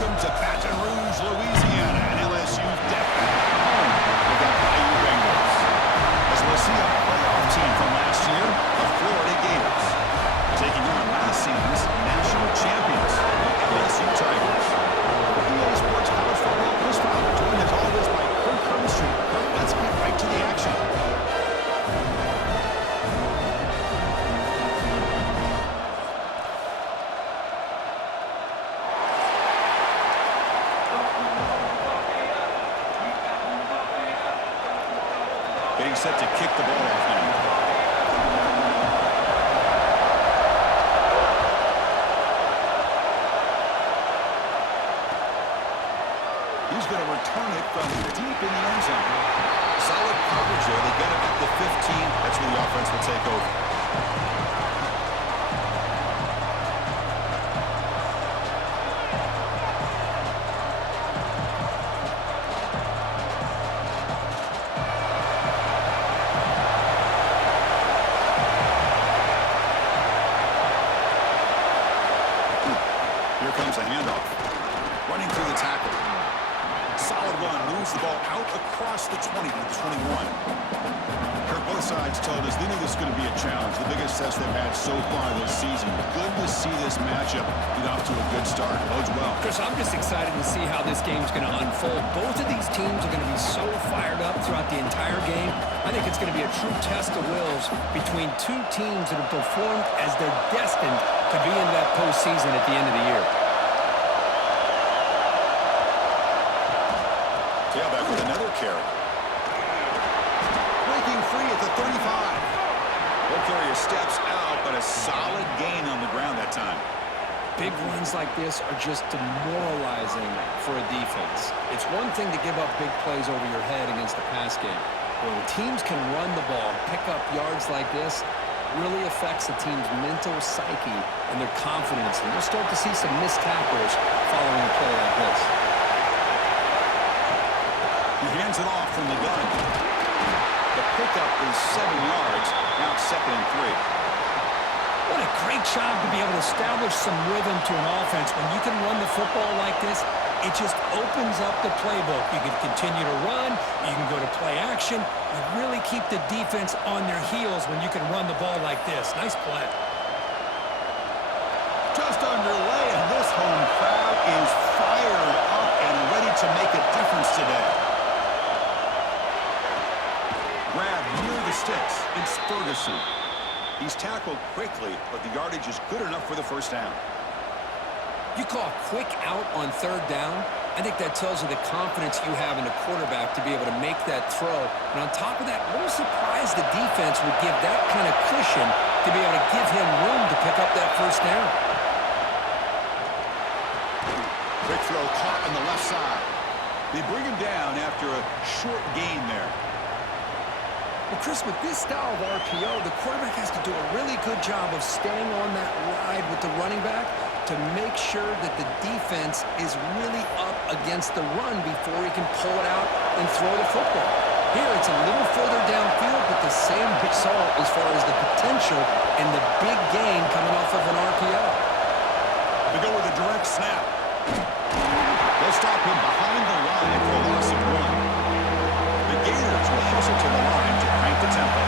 Welcome to Baton Rouge, Louisiana, and LSU's deathmatch home with the Bayou Bengals. As we'll see a playoff team from last year, the Florida Gators, taking on last season's national champions, the LSU Tigers. For EA Sports College Football, Chris Fowler joined as always by Kirk Street. Let's get right to the action. Getting set to kick the ball off now. He's going to return it from deep in the end zone. Solid coverage there. They get it at the 15. That's where the offense will take over. Here comes a handoff. Running through the tackle. Solid run. Moves the ball out across the 20 to the 21. Kirk, both sides told us they knew this was going to be a challenge. The biggest test they've had so far this season. Good to see this matchup get off to a good start. Bodes well. Chris, I'm just excited to see how this game's going to unfold. Both of these teams are going to be so fired up throughout the entire game. I think it's going to be a true test of wills between two teams that have performed as they're destined to be in that postseason at the end of the year. Tailback with another carry. Breaking free at the 35. Ball carrier steps out, but a solid gain on the ground that time. Big runs like this are just demoralizing for a defense. It's one thing to give up big plays over your head against the pass game. When teams can run the ball, pick up yards like this, really affects the team's mental psyche and their confidence. And you'll start to see some missed tackles following a play like this. He hands it off from the gun. The pickup is 7 yards. Now it's 2nd and 3. What a great job to be able to establish some rhythm to an offense. When you can run the football like this, it just opens up the playbook. You can continue to run. You can go to play action. You really keep the defense on their heels when you can run the ball like this. Nice play. Just underway, and this home crowd is fired up and ready to make a difference today. Grab near the sticks. It's Ferguson. He's tackled quickly, but the yardage is good enough for the first down. You call a quick out on 3rd down. I think that tells you the confidence you have in a quarterback to be able to make that throw. And on top of that, a little surprised the defense would give that kind of cushion to be able to give him room to pick up that first down. Quick throw caught on the left side. They bring him down after a short gain there. Well, Chris, with this style of RPO, the quarterback has to do a really good job of staying on that ride with the running back to make sure that the defense is really up against the run before he can pull it out and throw the football. Here, it's a little further downfield, but the same result as far as the potential and the big gain coming off of an RPO. They go with a direct snap. They'll stop him behind the line for a loss of 1. The Gators will hustle to the line to crank the tempo.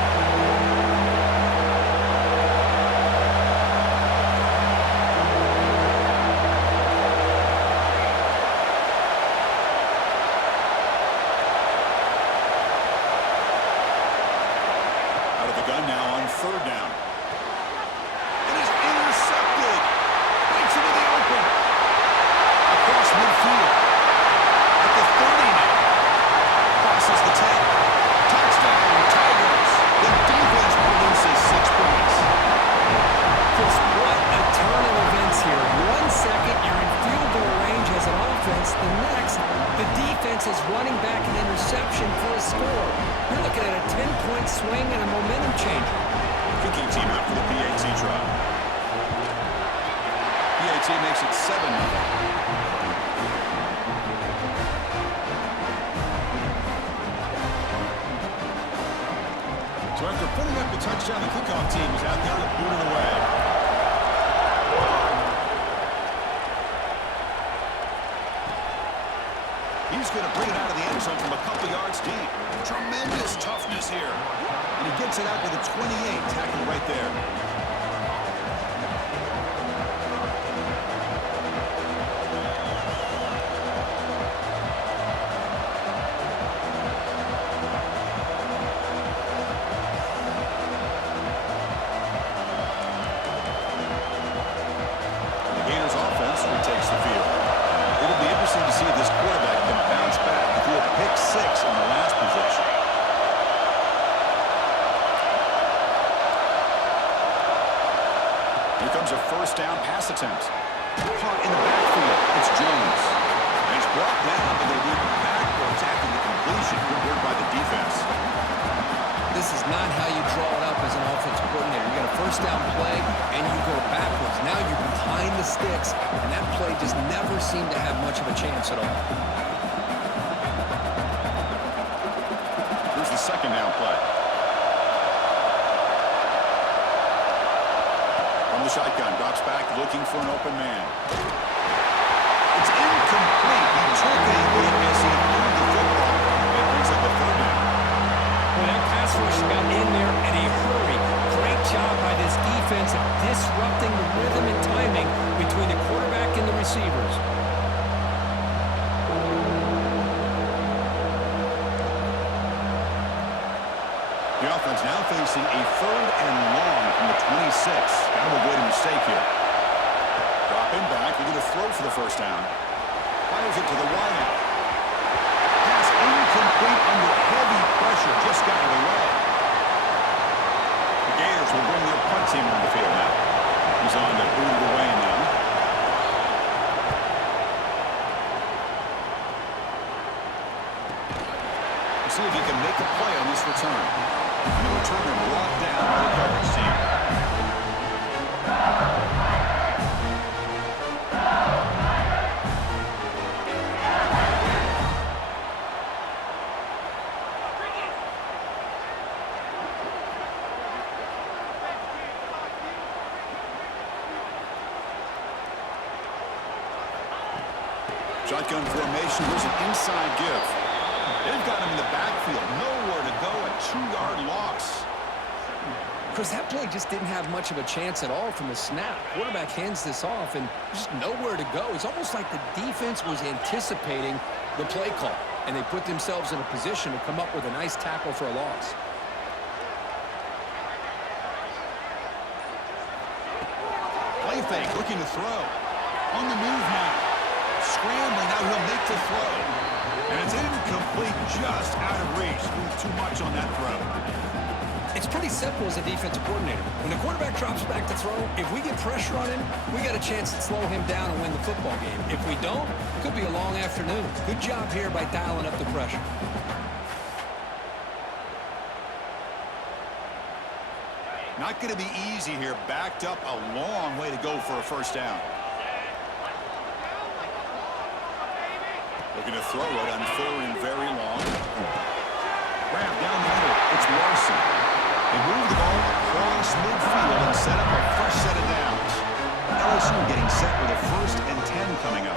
Out of the gun now on 3rd down. It is intercepted. Breaks into the open. Across midfield. At the 30 now. Crosses the 10. Touchdown, Tigers. The defense produces 6 points. Chris, what a turn of events here. 1 second, you're in field goal range as an offense. The next, the defense is running back an interception for a score. You're looking at a 10-point swing and a momentum changer. Kicking team out for the PAT try. PAT makes it 7-0. So after putting up the touchdown, the kickoff team is out there to boot it away. He's going to bring it out of the end zone from a couple yards deep. Tremendous toughness here. And he gets it out with a 28 tackle right there. A first down pass attempt. Caught in the backfield. It's Jones. And he's brought down, but they went backwards after the completion. Good work by the defense. This is not how you draw it up as an offensive coordinator. You got a first down play, and you go backwards. Now you're behind the sticks, and that play just never seemed to have much of a chance at all. Here's the second down play. The shotgun drops back looking for an open man. It's incomplete. He took a hit as he threw the football. It brings up a third down. Well, that pass rush got in there in a hurry. Great job by this defense of disrupting the rhythm and timing between the quarterback and the receivers. The offense now facing a third and long from the 26. Got to avoid a mistake here. Dropping back. We're going to throw for the first down. Fires it to the wideout. Pass incomplete under heavy pressure. Just got it away. The Gators will bring their punt team on the field now. He's on to boot it away now. Let's see if he can make a play on this return. And the returner brought down by the coverage team. Shotgun formation. Here's an inside give. They've got him in the backfield. Nowhere to go. A 2-yard loss. Chris, that play just didn't have much of a chance at all from the snap. Quarterback hands this off, and just nowhere to go. It's almost like the defense was anticipating the play call, and they put themselves in a position to come up with a nice tackle for a loss. Play fake, looking to throw. On the move now. Scrambling, now he'll make the throw. And it's incomplete, just out of reach. Too much on that throw. It's pretty simple as a defensive coordinator. When the quarterback drops back to throw, if we get pressure on him, we got a chance to slow him down and win the football game. If we don't, it could be a long afternoon. Good job here by dialing up the pressure. Not going to be easy here. Backed up a long way to go for a first down. Looking to throw it on third and very long. Grab down the middle. It's Larson. They move the ball across midfield and set up a fresh set of downs. LSU getting set with a 1st and 10 coming up.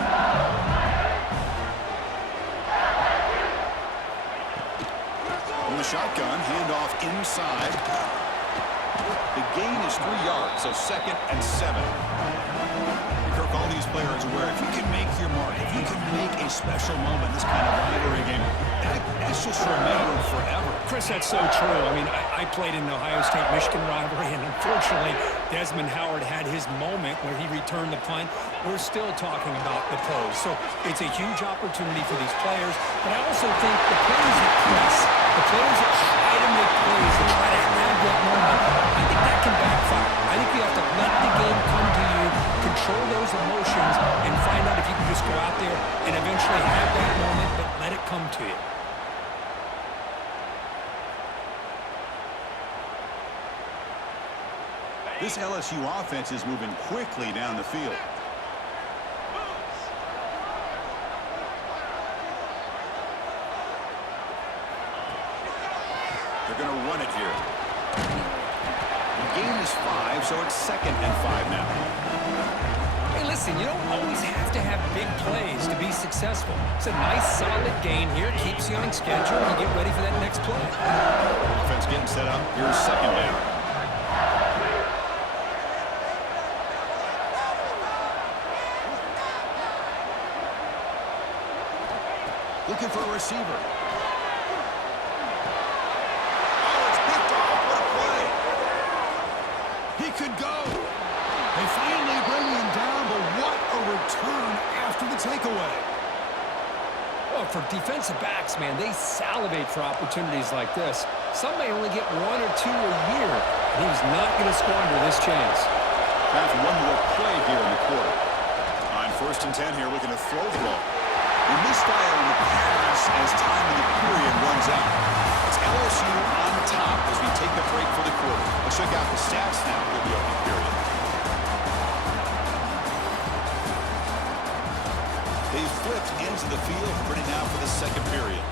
From the shotgun, handoff inside. The gain is 3 yards, so 2nd and 7. Kirk, all these players aware, if you can make your mark, if you can make a special moment, this kind of rivalry game, that's just remembered forever. Chris, that's so true. I mean, I played in the Ohio State-Michigan rivalry, and unfortunately, Desmond Howard had his moment where he returned the punt. We're still talking about the pros. So it's a huge opportunity for these players, but I also think the players that press, the players that try to make plays, that try to have that moment, I think that can backfire. I think you have to let the game come to you, control those emotions, and find out if you can just go out there and eventually have that moment, but let it come to you. This LSU offense is moving quickly down the field. They're going to run it here. The gain is 5, so it's 2nd and 5 now. Hey, listen. listen, you don't always have to have big plays to be successful. It's a nice, solid gain here. Keeps you on schedule and you get ready for that next play. Offense getting set up. Here's second down. Looking for a receiver. Oh, it's picked off. What a play. He could go. They finally bring him down, but what a return after the takeaway. Well, for defensive backs, man, they salivate for opportunities like this. Some may only get 1 or 2 a year, and he was not going to squander this chance. Time for one more play here in the quarter. On 1st and 10 here, looking to throw the ball. We misfire on the pass as time in the period runs out. It's LSU on top as we take the break for the quarter. Let's check out the stats now for the opening period. They flipped into the field, ready now for the second period.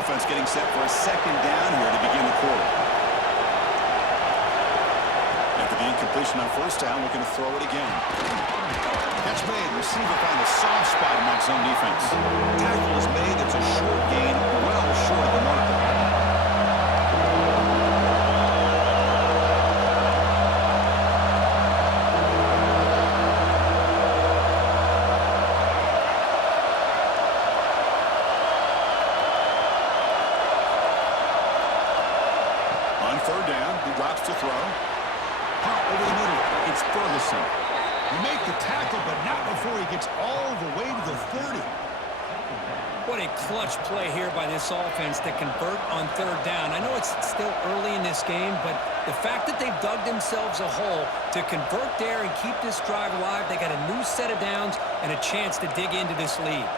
Offense getting set for a second down here to begin the quarter. After the incompletion on 1st down, we're going to throw it again. Catch made. Receiver found a soft spot in that zone defense. Tackle is made. It's a short gain, well short of the marker. On 3rd down, he drops to throw. Pop over the middle. It's Ferguson. You make the tackle, but not before he gets all the way to the 30. What a clutch play here by this offense to convert on 3rd down. I know it's still early in this game, but the fact that they've dug themselves a hole to convert there and keep this drive alive, they got a new set of downs and a chance to dig into this lead.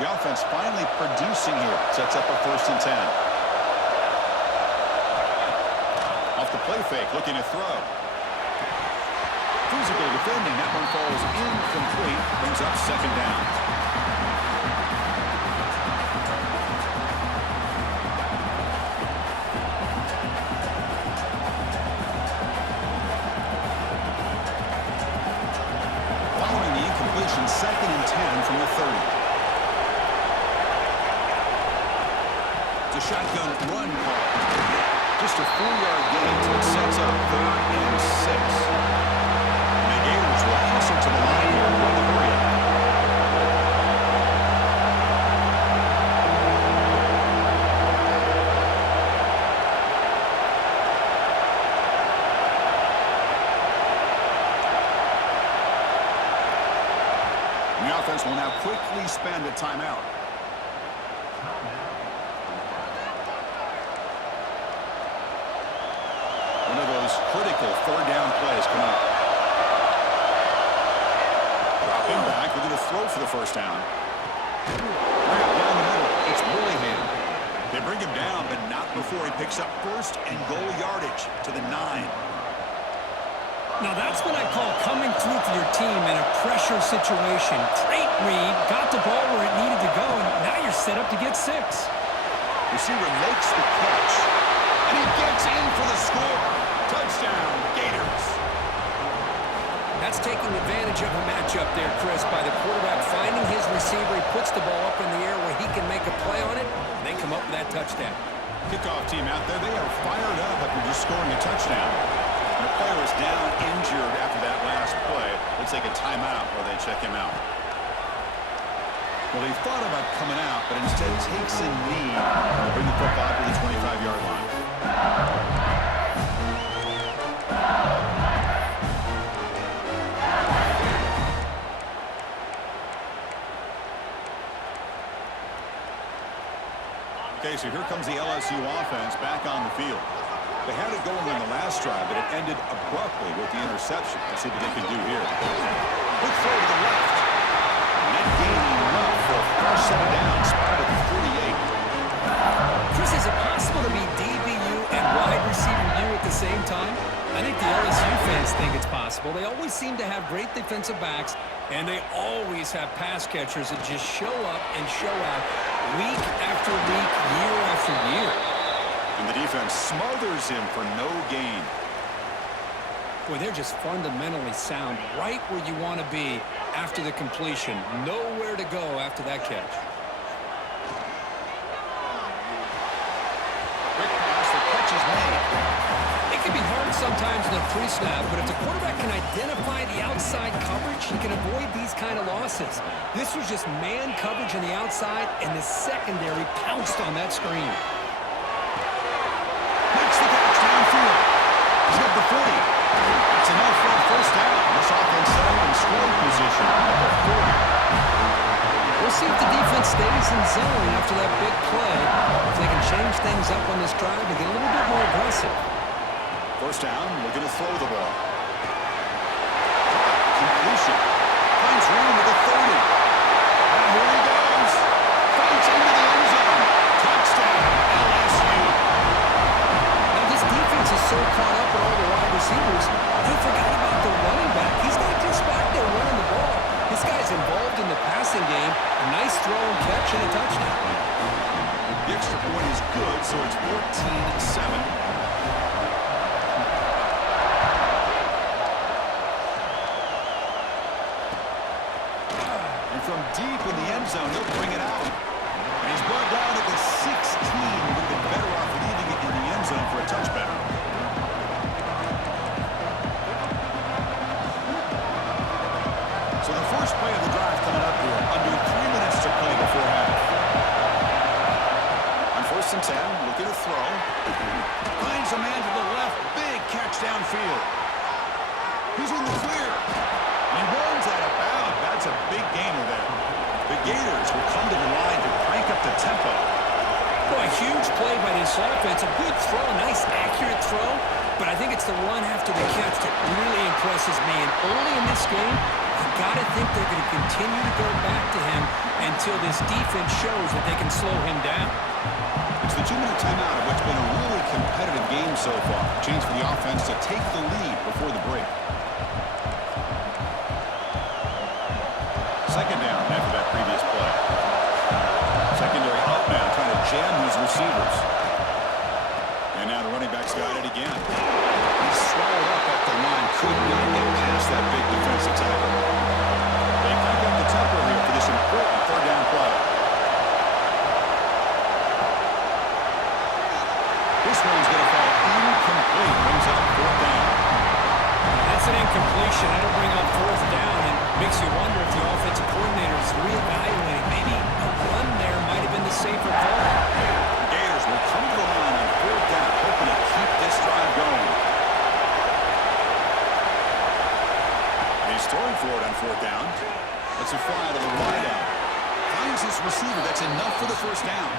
The offense finally producing here. Sets up a 1st and 10. Off the play fake, looking to throw. Physically defending. That one falls incomplete. Brings up 2nd down. Following the incompletion, 2nd and 10 from the 30. Shotgun run call. Just a 4-yard gain till it sets up 3rd and 6. And the Gators will hustle to the line here with the hurry up. The offense will now quickly spend a timeout. One of those critical 3rd down plays coming up. Dropping back, we're going to throw for the 1st down. Right down the middle, it's Willingham. They bring him down, but not before he picks up 1st and goal yardage to the 9. Now that's what I call coming through for your team in a pressure situation. Great read, got the ball where it needed to go, and now you're set up to get 6. Receiver makes the catch, and he gets in for the score. Touchdown, Gators. That's taking advantage of a matchup there, Chris, by the quarterback finding his receiver. He puts the ball up in the air where he can make a play on it, and they come up with that touchdown. Kickoff team out there, they are fired up after just scoring a touchdown. And the player is down injured after that last play. They'll take a timeout while they check him out. Well, he thought about coming out, but instead takes a knee to bring the football to the 25-yard line. Okay, so here comes the LSU offense back on the field. They had it going on the last drive, but it ended abruptly with the interception. Let's see what they can do here. Quick throw to the left. Net gaining enough for a fresh set of downs. Spotted at the 48. Chris, is it possible to be DBU and wide receiver U at the same time? I think the LSU fans think it's possible. possible. They always seem to have great defensive backs, and they always have pass catchers that just show up and show out week after week, year after year. And the defense smothers him for no gain. Boy, they're just fundamentally sound, right where you want to be after the completion. Nowhere to go after that catch. Quick pass, the catch is made. It can be hard sometimes in a pre-snap, but if the quarterback can identify the outside coverage, he can avoid these kind of losses. This was just man coverage on the outside, and the secondary pounced on that screen. Makes the catch downfield. He's got the 40. That's enough for a first down. This offense set up in scoring position at the 40. We'll see if the defense stays in zone after that big play. If they can change things up on this drive and get a little bit more aggressive. First down, we're going to throw the ball. Completion. Finds room at the 30. And here he goes. Finds into the end zone. Touchdown, LSU. Now this defense is so caught up with all the wide receivers, they forgot about the running back. He's not just back there running the ball. This guy's involved in the passing game. A nice throw and catch and a touchdown. The extra point is good, so it's 14-7. From deep in the end zone, he'll bring it out. And he's brought down at the 16. Would have been better off leaving it in the end zone for a touchback. So the first play of the drive coming up here. Under 3 minutes to play before half. On 1st and 10, looking to throw. Finds a man to the left. Big catch downfield. He's in the clear. He runs out of bounds. That's a big gainer there. The Gators will come to the line to crank up the tempo. Boy, huge play by this offense. A good throw, a nice accurate throw. But I think it's the run after the catch that really impresses me. And early in this game, you've got to think they're going to continue to go back to him until this defense shows that they can slow him down. It's the 2-minute timeout of what's been a really competitive game so far. Chance for the offense to take the lead before the break. Second down after that previous play. Secondary up now, trying to jam these receivers. And now the running back's got it again. He's swallowed up at the line. Could not get past that big defensive tackle. They crank up the tempo here for this important third down play. This one's going to fall incomplete. Brings up 4th down. That's an incompletion. That'll bring up 4th down and makes you wonder if the offensive coordinator is reevaluating. Maybe a run there might have been the safer call. The Gators will come to the line on 4th down, hoping to keep this drive going. And he's throwing for it on 4th down. That's a fly to the wideout. Finds his receiver. That's enough for the first down.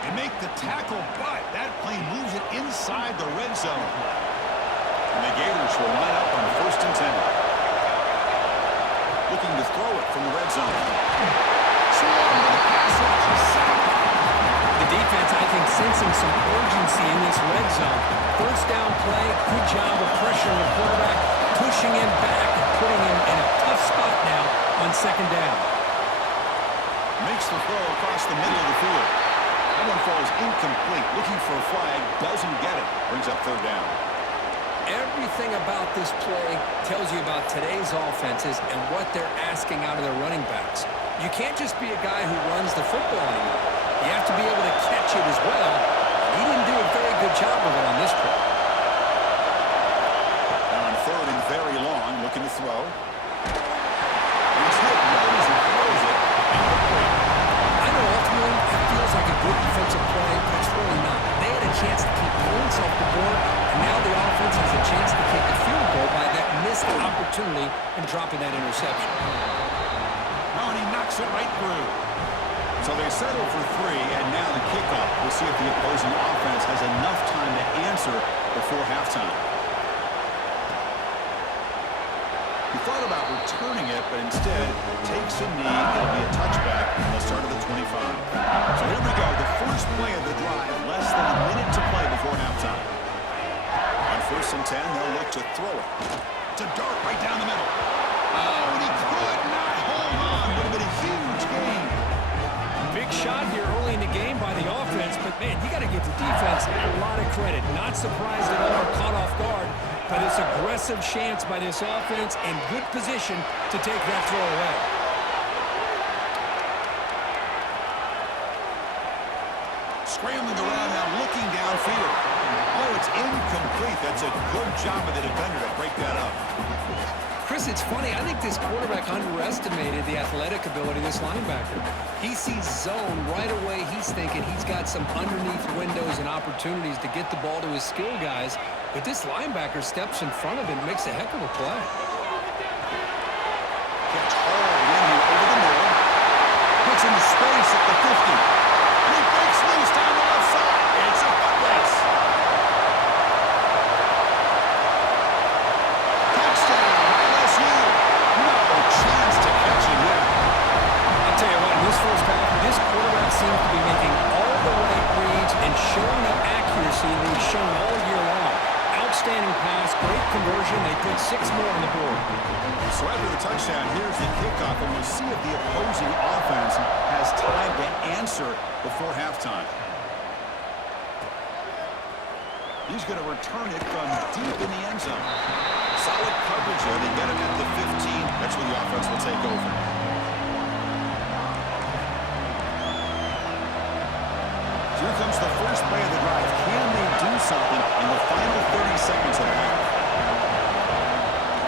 They make the tackle, but that play moves it inside the red zone. And the Gators will line up on 1st and 10. Looking to throw it from the red zone. The defense, I think, sensing some urgency in this red zone. First down play, good job of pressuring the quarterback, pushing him back and putting him in a tough spot now on 2nd down. Makes the throw across the middle of the field. That one falls incomplete. Looking for a flag, doesn't get it. Brings up 3rd down. Everything about this play tells you about today's offenses and what they're asking out of their running backs. You can't just be a guy who runs the football anymore. You have to be able to catch it as well. He didn't do a very good job of it on this play. Now on 3rd and very long, looking to throw. He's hit, knows and throws it. I know ultimately it feels like a good defensive play, but it's really not. They had a chance to keep points off the board, and now the offense has a chance to kick the field goal by that missed opportunity and dropping that interception. Oh, and he knocks it right through. So they settle for 3, and now the kickoff. We'll see if the opposing offense has enough time to answer before halftime. He thought about returning it, but instead takes a knee. It'll be a touchback on the start of the 25. So here we go. The first play of the drive. Less than a minute to play before halftime. On 1st and 10, they'll look to throw it. to dart right down the middle. Oh, and he could not hold on. Would have been a huge gain. Big shot here early in the game by the offense, but, man, you got to give the defense a lot of credit. Not surprised at all, caught off guard, but this aggressive chance by this offense and good position to take that throw away. Scrambling around now, looking downfield. Oh, it's incomplete. That's a good job of the defender to break that up. Chris, it's funny. I think this quarterback underestimated the athletic ability of this linebacker. He sees zone right away. He's thinking he's got some underneath windows and opportunities to get the ball to his skill guys. But this linebacker steps in front of him and makes a heck of a play. Gets hauled in here over the middle. Puts into space at the 50. And he breaks loose down the left side. It's a foot race. Touchdown, LSU. No chance to catch him there. I'll tell you what, in this first half, this quarterback seems to be making all the right reads and showing the accuracy that he's shown all year long. Outstanding pass, great conversion. They put 6 more on the board. So after the touchdown, here's the kickoff, and we'll see if the opposing offense has time to answer before halftime. He's going to return it from deep in the end zone. Solid coverage there. They get him at the 15. That's where the offense will take over. Here comes the first play of the drive. Can they do something in the final 30 seconds of the half?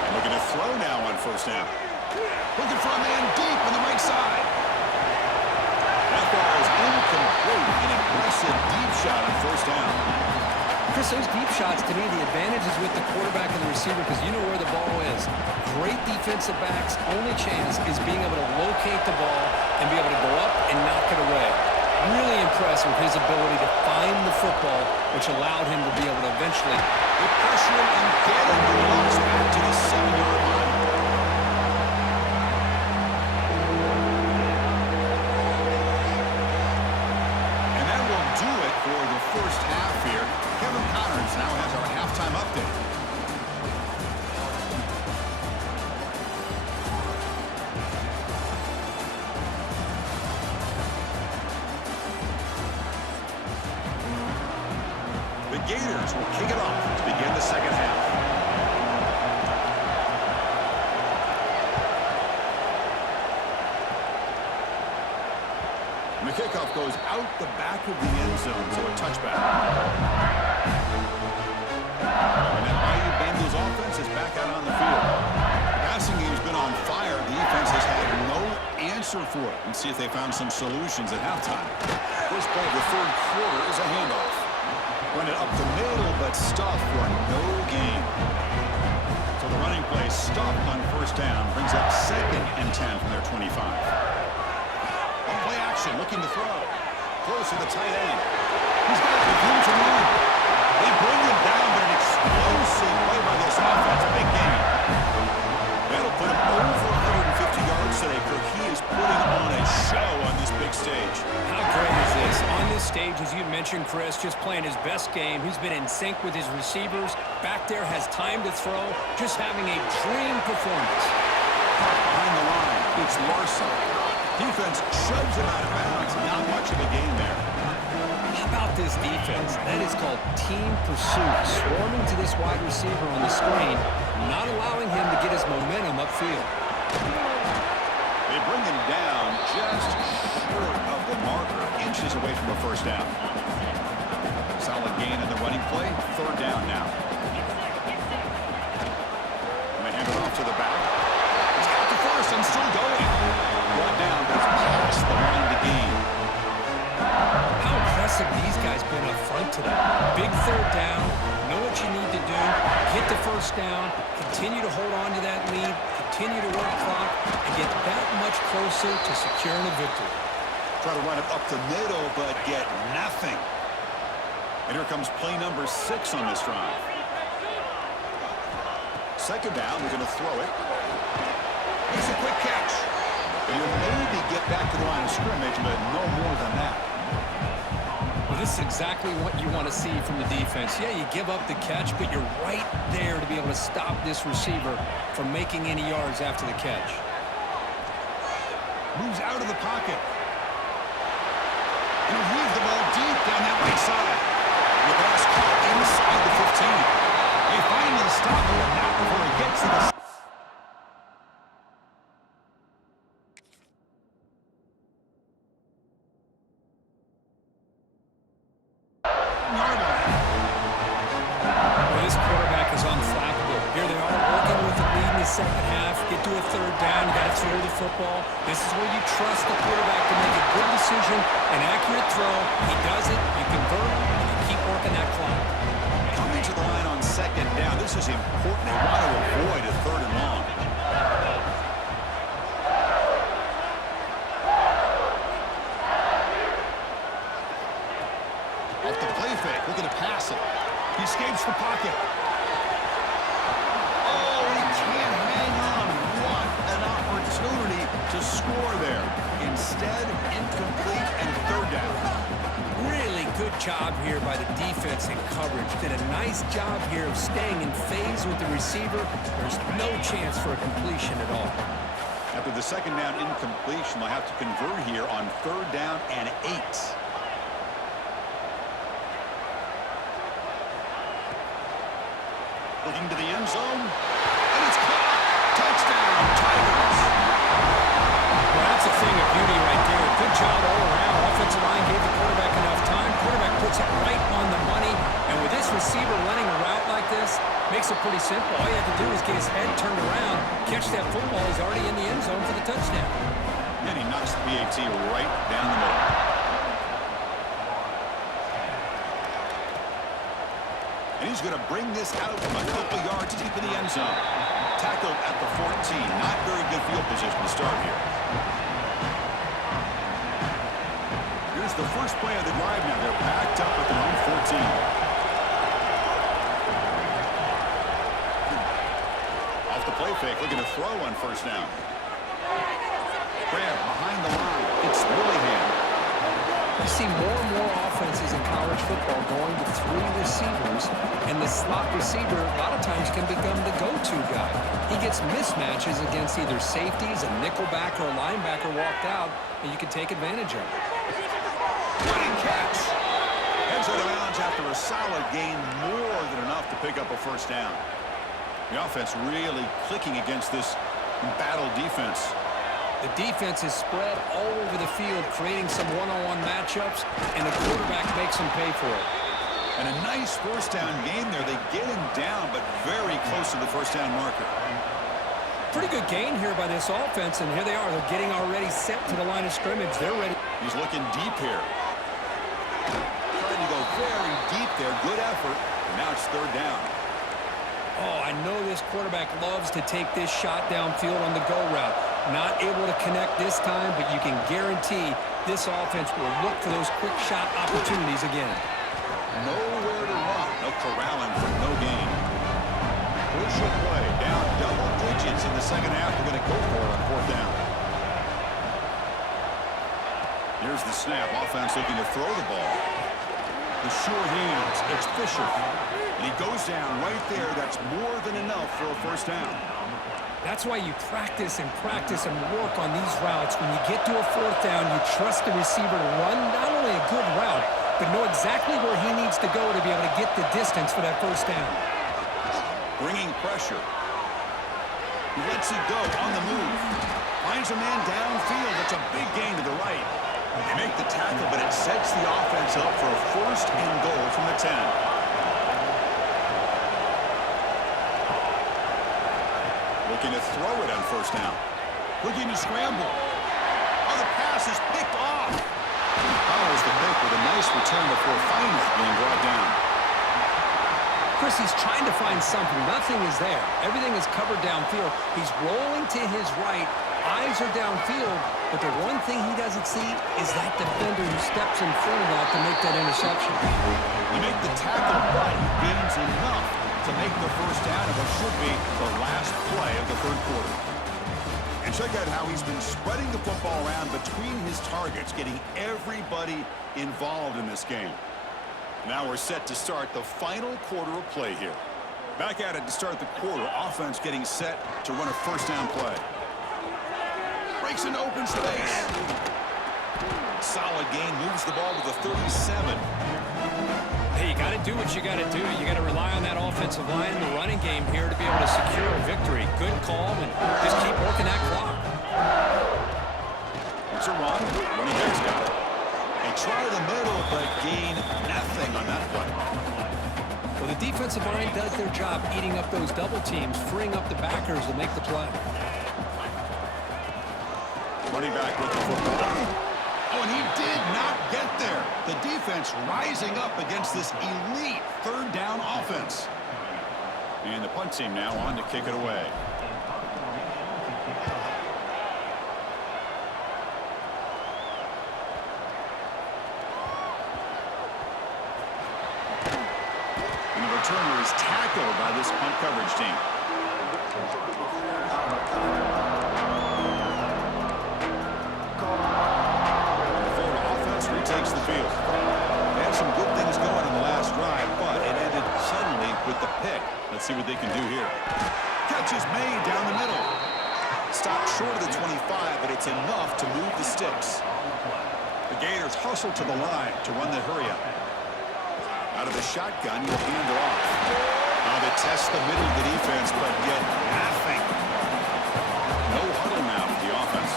And looking to throw now on first down. Looking for a man deep on the right side. That ball is incomplete. An aggressive deep shot on first down. Chris, those deep shots, to me, the advantage is with the quarterback and the receiver because you know where the ball is. Great defensive backs' only chance is being able to locate the ball and be able to go up and knock it away. Really impressed with his ability to find the football, which allowed him to be able to eventually They pressure him and get him. He walks back to the 7-yard line. And that will do it for the first half here. Kevin Connors now has our halftime update. The Gators will kick it off to begin the second half. And the kickoff goes out the back of the end zone, so a touchback. And that IU Bengals offense is back out on the field. The passing game's been on fire. The defense has had no answer for it. And see if they found some solutions at halftime. First play of the third quarter is a handoff. Run it up the middle, but stuffed for no gain. So the running play stuffed on first down brings up 2nd and 10 from their 25. On play action, looking to throw. Close to the tight end. He's got the room to run. They bring him down, but an explosive play by this offense. A big gain. That'll put him over 150 yards today. He is putting on a show on this big stage. How great is this? On this stage, as you mentioned, Chris, just playing his best game. He's been in sync with his receivers. Back there, has time to throw. Just having a dream performance. Behind the line, it's Larson. Defense shoves him out of bounds. Not much of a gain there. How about this defense? That is called team pursuit. Swarming to this wide receiver on the screen, not allowing him to get his momentum upfield. They bring him down just short of the marker, inches away from a first down. Solid gain in the running play, third down now. And they hand it off to the back. He's got the first and still going. Brought down, but it's past the line to gain. How impressive these guys been up front today. Big third down, know what you need to do, get the first down, continue to hold on to that lead, continue to work clock, and get that much closer to securing a victory. Try to run it up the middle, but get nothing. And here comes play number 6 on this drive. Second down, they're going to throw it. It's a quick catch. And he'll maybe get back to the line of scrimmage, but no more than that. Well, this is exactly what you want to see from the defense. Yeah, you give up the catch, but you're right there to be able to stop this receiver from making any yards after the catch. Moves out of the pocket. And he'll weave the ball deep down that right side. The pass caught inside the 15. They finally stop him now before he gets to the... Well, this quarterback is unflappable. Here they are working with the lead in the second half. Get to a third down. You got to throw the football. This is where you trust the quarterback to make a good decision, an accurate throw. He does it. You convert, and you keep working that clock. Coming to the line on second down. This is important. They want to avoid a third and long. Off the play fake. Looking to pass it. He escapes the pocket. Oh, he can't hang on. What an opportunity to score there. Instead, incomplete and third down. Really good job here by the defense in coverage. Did a nice job here of staying in phase with the receiver. There's no chance for a completion at all. After the second down incompletion, they'll have to convert here on third down and 8. Looking to the end zone, and it's caught. Touchdown, Tigers. Well, that's a thing of beauty right there. Good job all around. Offensive line gave the quarterback enough time. Quarterback puts it right on the money. And with this receiver running a route like this, makes it pretty simple. All you have to do is get his head turned around, catch that football. He's already in the end zone for the touchdown. And he knocks the PAT right down the middle. And he's going to bring this out from a couple yards deep in the end zone. Tackled at the 14. Not very good field position to start here. Here's the first play of the drive now. They're backed up at their own 14. Off the play fake, looking to throw on first down. Graham behind the line. It's Willingham. You see more and more offenses in college football going to 3 receivers, and the slot receiver a lot of times can become the go-to guy. He gets mismatches against either safeties, a nickelback, or a linebacker walked out, and you can take advantage of it. Running catch. Heads out of bounds after a solid gain, more than enough to pick up a first down. The offense really clicking against this embattled defense. The defense is spread all over the field, creating some one-on-one matchups, and the quarterback makes them pay for it. And a nice first down game there. They get him down, but very close to the first down marker. Pretty good gain here by this offense, and here they are. They're getting already set to the line of scrimmage. They're ready. He's looking deep here. Trying to go very deep there. Good effort. And now it's third down. Oh, I know this quarterback loves to take this shot downfield on the go route. Not able to connect this time, but you can guarantee this offense will look for those quick shot opportunities again. Nowhere to run. No corralling for no gain. Crucial play. Down double digits in the second half. They're going to go for it on fourth down. Here's the snap. Offense looking to throw the ball. The sure hands. It's Fisher. And he goes down right there. That's more than enough for a first down. That's why you practice and work on these routes. When you get to a fourth down, you trust the receiver to run not only a good route, but know exactly where he needs to go to be able to get the distance for that first down. Bringing pressure. He lets it go on the move. Finds a man downfield. That's a big gain to the right. They make the tackle, but it sets the offense up for a first and goal from the 10. Looking to throw it on first down. Looking to scramble. Oh, the pass is picked off. Follows the pick with a nice return before finally being brought down. Chris, he's trying to find something. Nothing is there. Everything is covered downfield. He's rolling to his right. Eyes are downfield. But the one thing he doesn't see is that defender who steps in front of that to make that interception. You make the tackle, but he gains enough to make the first down of what should be the last play of the third quarter. And check out how he's been spreading the football around between his targets, getting everybody involved in this game. Now we're set to start the final quarter of play here. Back at it to start the quarter. Offense getting set to run a first down play. Breaks into open space. Solid gain, moves the ball to the 37. Hey, you got to do what you got to do. You got to rely on that offensive line in the running game here to be able to secure a victory. Good call, and just keep working that clock. It's a run. Running back's got it. They try the middle, but gain nothing on that play. Well, the defensive line does their job eating up those double teams, freeing up the backers to make the play. Running back with the football. Oh, and he did not get there. The defense rising up against this elite third down offense. And the punt team now on to kick it away. And the returner is tackled by this punt coverage team. Takes the field. They had some good things going in the last drive, but it ended suddenly with the pick. Let's see what they can do here. Catch is made down the middle. Stopped short of the 25, but it's enough to move the sticks. The Gators hustle to the line to run the hurry up. Out of the shotgun, he'll hand it off. Now they test the middle of the defense, but get nothing. No huddle now for the offense.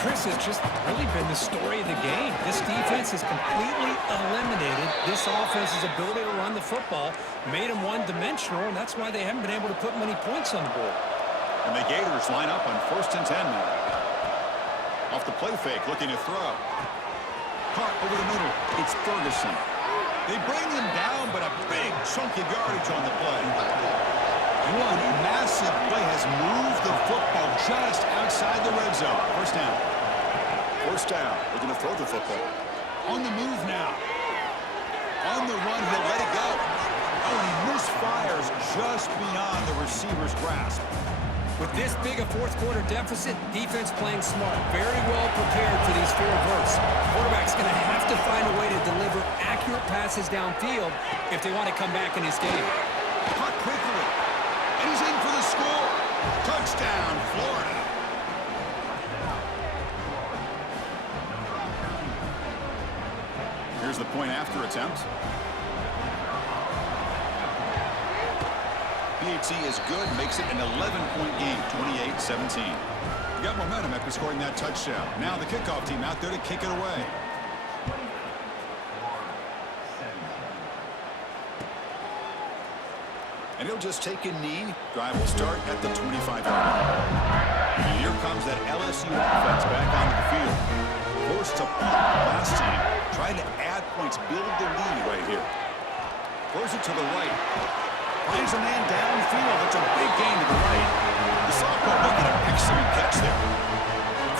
Chris, has just really been the story of the game. This defense has completely eliminated this offense's ability to run the football, made them one-dimensional, and that's why they haven't been able to put many points on the board. And the Gators line up on 1st and 10 now. Off the play fake, looking to throw. Caught over the middle. It's Ferguson. They bring him down, but a big chunk of yardage on the play. One massive play has moved the football just outside the red zone. First down. First down. They're going to throw the football. On the move now. On the run, he'll let it go. Oh, and he misfires just beyond the receiver's grasp. With this big a fourth-quarter deficit, defense playing smart, very well prepared for these 4 verts. Quarterback's going to have to find a way to deliver accurate passes downfield if they want to come back in this game. Caught quickly. And he's in for the score. Touchdown, Florida. Here's the point after attempt. PAT is good, makes it an 11-point game, 28-17. You got momentum after scoring that touchdown. Now the kickoff team out there to kick it away. And he'll just take a knee. Drive will start at the 25-yard line. And here comes that LSU offense back onto the field. Forced to punt last time. Trying to add points, build the lead right here. Throws it to the right. Finds a man downfield. It's a big gain to the right. The sophomore making an excellent catch there.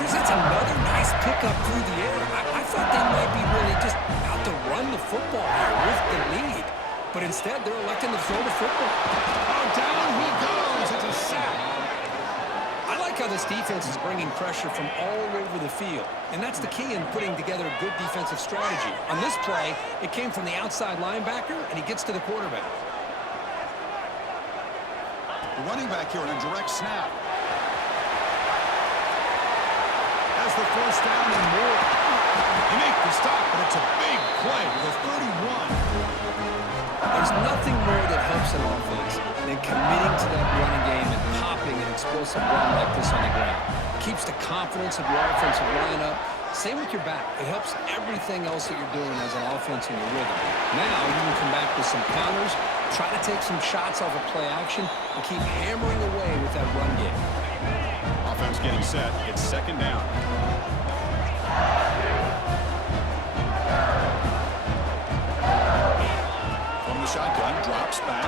Chris, that's another nice pickup through the air. I thought they might be really just out to run the football here with the lead. But instead, they're electing to throw the football. Oh, down he goes. It's a sack. I like how this defense is bringing pressure from all over the field. And that's the key in putting together a good defensive strategy. On this play, it came from the outside linebacker, and he gets to the quarterback. The running back here on a direct snap. Has the first down and more. He makes the stop, but it's a big play with a 31. There's nothing more that helps an offense than committing to that running game and popping an explosive run like this on the ground. Keeps the confidence of your offensive lineup. Same with your back. It helps everything else that you're doing as an offense in your rhythm. Now you can come back with some counters, try to take some shots off of play action, and keep hammering away with that run game. Offense getting set. It's second down. From the shotgun, drops back.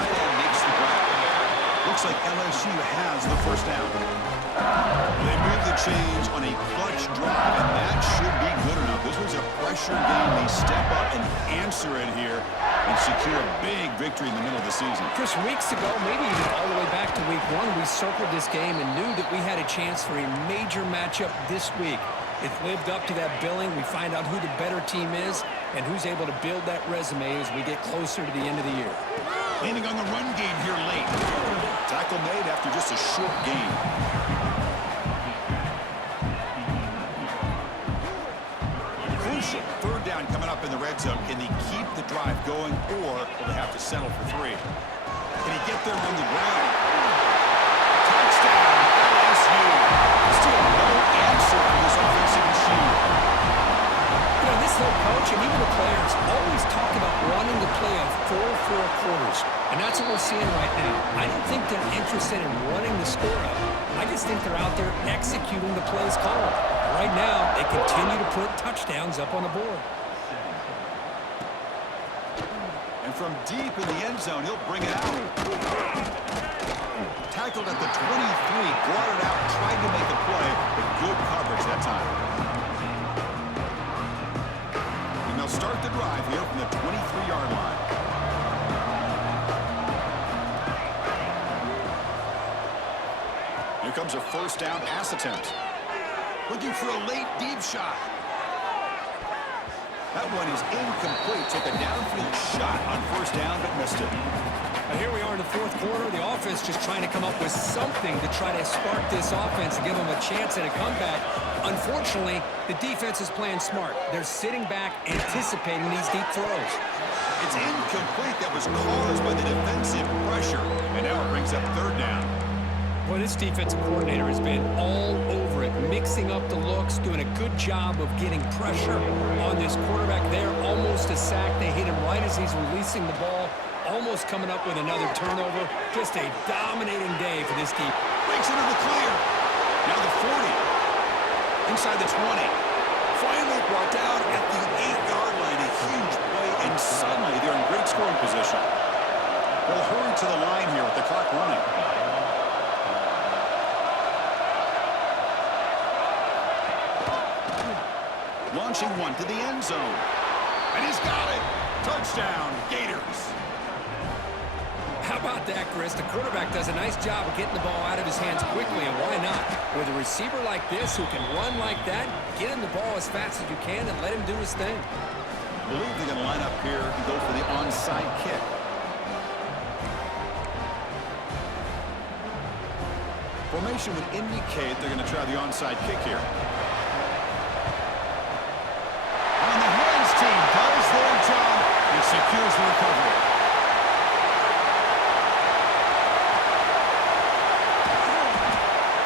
Tight end makes the grab. Looks like LSU has the first down. They move the chains on a clutch drive, and that should be good enough. This was a pressure game. They step up and answer it here and secure a big victory in the middle of the season. Chris, weeks ago, maybe even all the way back to week 1, we circled this game and knew that we had a chance for a major matchup this week. It lived up to that billing. We find out who the better team is and who's able to build that resume as we get closer to the end of the year. Leaning on the run game here late. Tackle made after just a short gain. Crucial. Third down coming up in the red zone. Can they keep the drive going, or will they have to settle for 3? Can he get there on the ground? Touchdown, LSU. Still no answer for this offensive machine. You know, this head coach and even the players always talk about wanting to play a full 4 quarters, and that's what we're seeing right now. I don't think they're interested in running the score up. I just think they're out there executing the plays called. Right now, they continue to put touchdowns up on the board. And from deep in the end zone, he'll bring it out. Tackled at the 23, brought it out, tried to make a play, but good coverage that time. And they'll start the drive here from the 23-yard line. Here comes a first down pass attempt. Looking for a late deep shot. That one is incomplete. Took a downfield shot on first down, but missed it. Now here we are in the 4th quarter. The offense just trying to come up with something to try to spark this offense and give them a chance at a comeback. Unfortunately, the defense is playing smart. They're sitting back, anticipating these deep throws. It's incomplete. That was caused by the defensive pressure. And now it brings up third down. Well, this defensive coordinator has been all over it, mixing up the looks, doing a good job of getting pressure on this quarterback there. Almost a sack. They hit him right as he's releasing the ball, almost coming up with another turnover. Just a dominating day for this team. Breaks into the clear. Now the 40. Inside the 20. Finally brought down at the 8-yard line. A huge play, and suddenly they're in great scoring position. They'll hurry to the line here with the clock running. Launching one to the end zone. And he's got it. Touchdown, Gators. How about that, Chris? The quarterback does a nice job of getting the ball out of his hands quickly, and why not? With a receiver like this who can run like that, get him the ball as fast as you can and let him do his thing. I believe they're going to line up here and go for the onside kick. Formation would indicate they're going to try the onside kick here. And the hands team does their job and secures the recovery.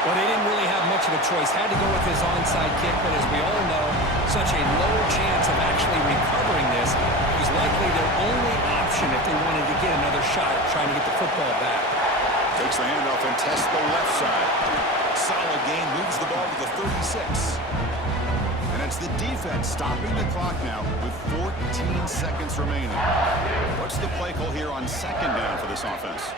Well, they didn't really have much of a choice. Had to go with his onside kick, but as we all know, such a low chance of actually recovering this. It was likely their only option if they wanted to get another shot at trying to get the football back. Takes the handoff and tests the left side. Solid gain, moves the ball to the 36. And it's the defense stopping the clock now with 14 seconds remaining. What's the play call here on second down for this offense?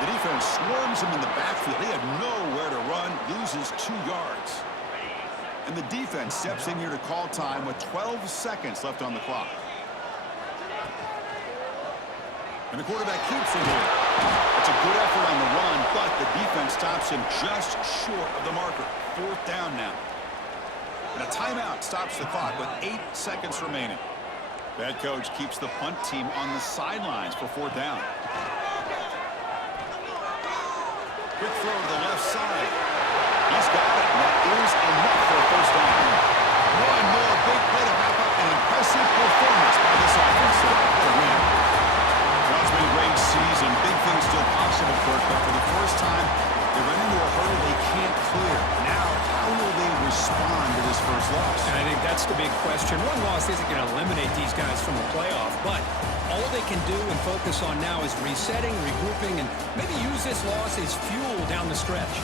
The defense swarms him in the backfield. He had nowhere to run, loses 2 yards. And the defense steps in here to call time with 12 seconds left on the clock. And the quarterback keeps him here. It's a good effort on the run, but the defense stops him just short of the marker. 4th down now. And a timeout stops the clock with 8 seconds remaining. Bad coach keeps the punt team on the sidelines for 4th down. Quick throw to the left side. He's got it. And that is enough for a first down. One more big play to wrap up an impressive performance by this offense to win. Well, it's been a great season. Big things still possible, Kirk, but for the first time, they run into a hurdle they can't clear. Now, how will they respond to this first loss? And I think that's the big question. One loss isn't going to eliminate these guys from the playoff, but all they can do and focus on now is resetting, regrouping, and maybe use this loss as fuel down the stretch.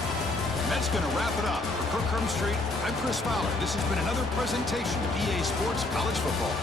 And that's going to wrap it up. For Kirk Street, I'm Chris Fowler. This has been another presentation of EA Sports College Football.